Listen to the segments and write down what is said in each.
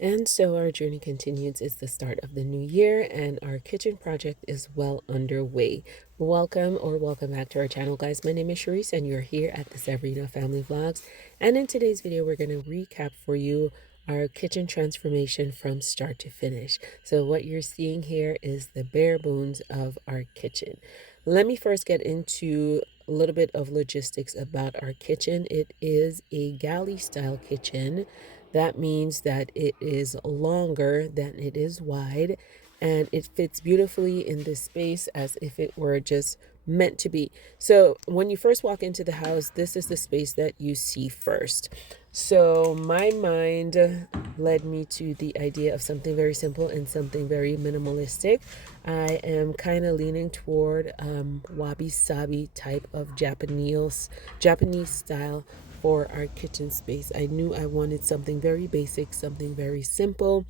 And so our journey continues. It's the start of the new year, and our kitchen project is well underway. Welcome back to our channel, guys. My name is Sharice, and you're here at the Sabrina Family Vlogs. And in today's video, we're going to recap for you our kitchen transformation from start to finish. So what you're seeing here is the bare bones of our kitchen. Let me first get into a little bit of logistics about our kitchen. It is a galley style kitchen. That means that it is longer than it is wide, and it fits beautifully in this space as if it were just meant to be. So when you first walk into the house, this is the space that you see first. So my mind led me to the idea of something very simple and something very minimalistic. I am kind of leaning toward wabi sabi type of Japanese style for our kitchen space. I knew I wanted something very basic, something very simple,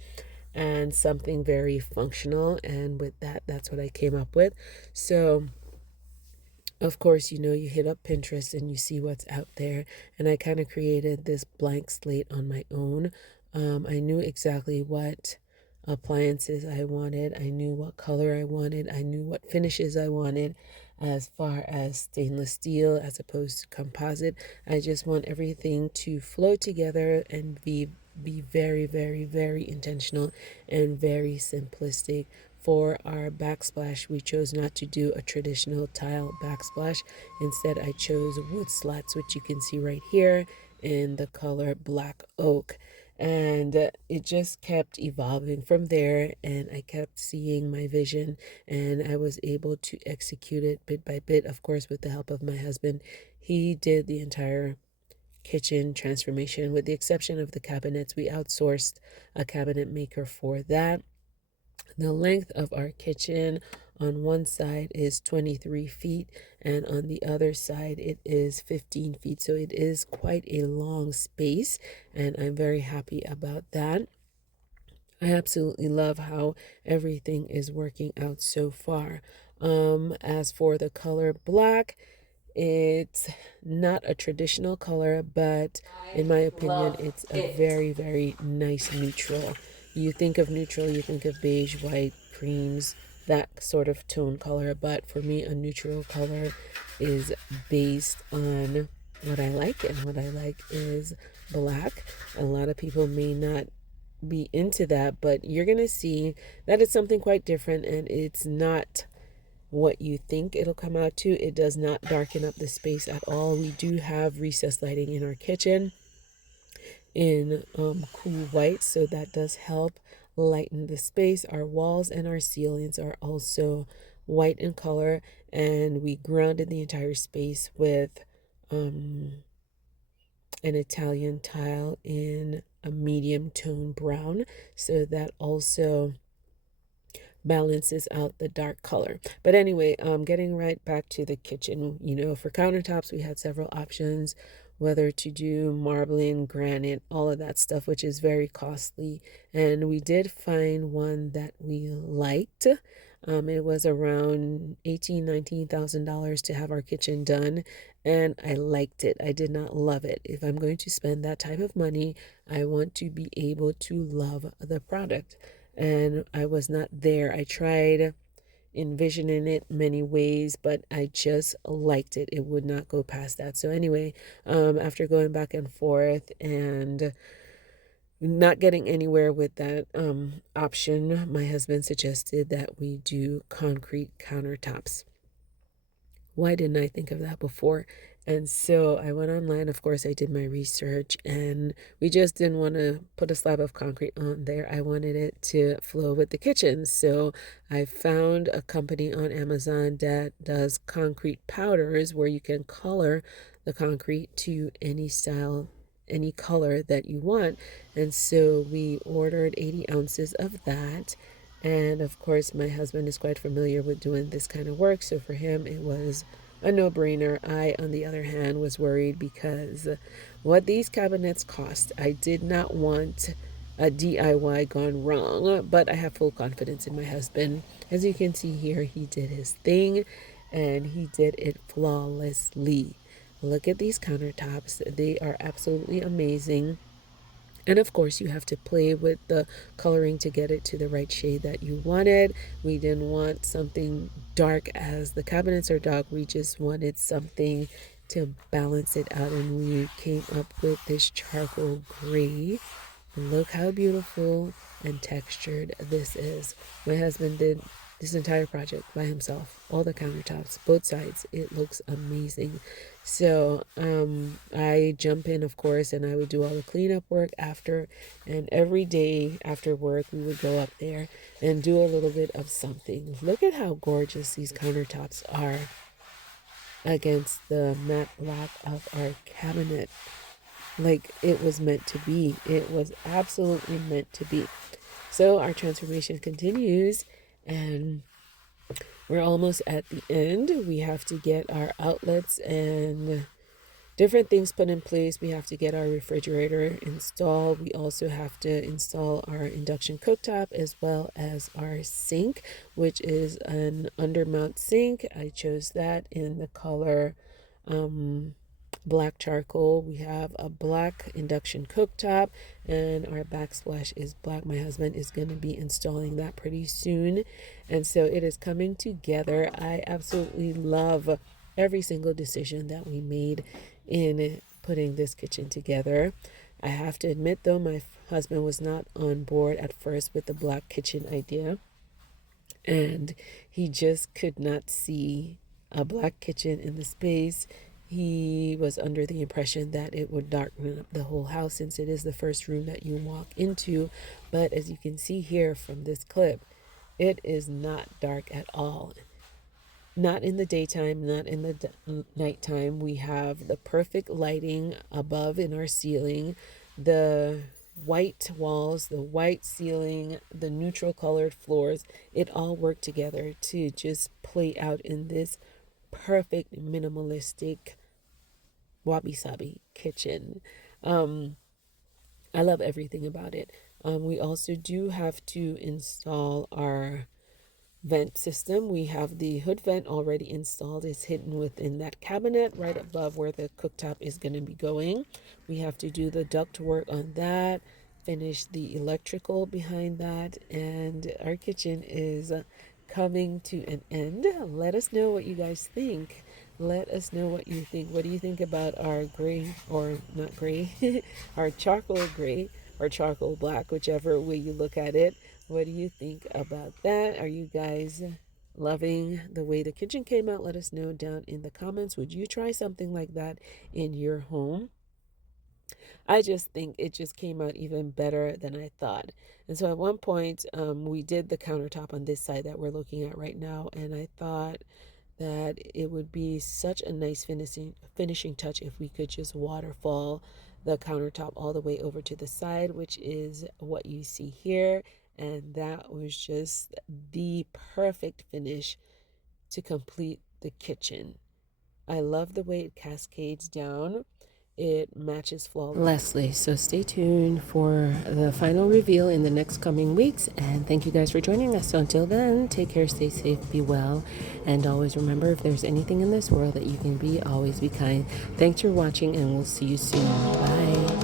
and something very functional. And with that, that's what I came up with. So of course, you hit up Pinterest and you see what's out there. And I kind of created this blank slate on my own. I knew exactly what appliances I wanted. I knew what color I wanted. I knew what finishes I wanted as far as stainless steel as opposed to composite. I just want everything to flow together and be very, very, very intentional and very simplistic. For our backsplash, we chose not to do a traditional tile backsplash. Instead, I chose wood slats, which you can see right here in the color black oak. And it just kept evolving from there, and I kept seeing my vision, and I was able to execute it bit by bit, of course, with the help of my husband. He did the entire kitchen transformation, with the exception of the cabinets. We outsourced a cabinet maker for that. The length of our kitchen on one side is 23 feet, and on the other side it is 15 feet. So it is quite a long space, and I'm very happy about that. I absolutely love how everything is working out so far. As for the color black, it's not a traditional color, but in my opinion, it's a very, very nice neutral. You think of neutral, you think of beige, white, creams, that sort of tone color. But for me, a neutral color is based on what I like, and what I like is black. A lot of people may not be into that, but you're going to see that it's something quite different, and it's not what you think it'll come out to. It does not darken up the space at all. We do have recessed lighting in our kitchen in cool white, so that does help lighten the space. Our walls and our ceilings are also white in color, and we grounded the entire space with an Italian tile in a medium tone brown, so that also balances out the dark color. But anyway, getting right back to the kitchen, for countertops, we had several options, whether to do marbling, granite, all of that stuff, which is very costly. And we did find one that we liked. It was around $18,000-$19,000 to have our kitchen done, and I liked it. I did not love it. If I'm going to spend that type of money, I want to be able to love the product, and I was not there. I tried envisioning it many ways, but I just liked it. It would not go past that. So anyway, after going back and forth and not getting anywhere with that option, my husband suggested that we do concrete countertops. Why didn't I think of that before? And so I went online. Of course, I did my research, and we just didn't want to put a slab of concrete on there. I wanted it to flow with the kitchen. So I found a company on Amazon that does concrete powders, where you can color the concrete to any style, any color that you want. And so we ordered 80 ounces of that. And of course, my husband is quite familiar with doing this kind of work. So for him, it was a no-brainer. I, on the other hand, was worried because what these cabinets cost. I did not want a DIY gone wrong, but I have full confidence in my husband. As you can see here, he did his thing, and he did it flawlessly. Look at these countertops. They are absolutely amazing. And of course, you have to play with the coloring to get it to the right shade that you wanted. We didn't want something dark as the cabinets are dark. We just wanted something to balance it out. And we came up with this charcoal gray. Look how beautiful and textured this is. My husband did this entire project by himself, all the countertops, both sides. It looks amazing. So I jump in, of course, and I would do all the cleanup work after. And every day after work, we would go up there and do a little bit of something. Look at how gorgeous these countertops are against the matte black of our cabinet. Like it was meant to be. It was absolutely meant to be. So our transformation continues, and we're almost at the end. We have to get our outlets and different things put in place. We have to get our refrigerator installed. We also have to install our induction cooktop as well as our sink, which is an undermount sink. I chose that in the color black charcoal. We have a black induction cooktop, and our backsplash is black. My husband is going to be installing that pretty soon, and so it is coming together. I absolutely love every single decision that we made in putting this kitchen together. I have to admit, though, my husband was not on board at first with the black kitchen idea, and he just could not see a black kitchen in the space. He was under the impression that it would darken up the whole house since it is the first room that you walk into. But as you can see here from this clip, it is not dark at all. Not in the daytime, not in the nighttime. We have the perfect lighting above in our ceiling, the white walls, the white ceiling, the neutral colored floors. It all worked together to just play out in this perfect minimalistic wabi sabi kitchen. I love everything about it. We also do have to install our vent system. We have the hood vent already installed. It's hidden within that cabinet right above where the cooktop is going to be going. We have to do the duct work on that, finish the electrical behind that, and our kitchen is coming to an end. Let us know what you guys think. Let us know what you think. What do you think about our gray, or not gray, our charcoal gray or charcoal black, whichever way you look at it? What do you think about that? Are you guys loving the way the kitchen came out? Let us know down in the comments. Would you try something like that in your home? I just think it just came out even better than I thought. And so at one point, we did the countertop on this side that we're looking at right now, and I thought that it would be such a nice finishing touch if we could just waterfall the countertop all the way over to the side, which is what you see here. And that was just the perfect finish to complete the kitchen. I love the way it cascades down. It matches flawlessly. So stay tuned for the final reveal in the next coming weeks. And thank you guys for joining us. So until then, take care, stay safe, be well. And always remember, if there's anything in this world that you can be, always be kind. Thanks for watching, and we'll see you soon. Bye.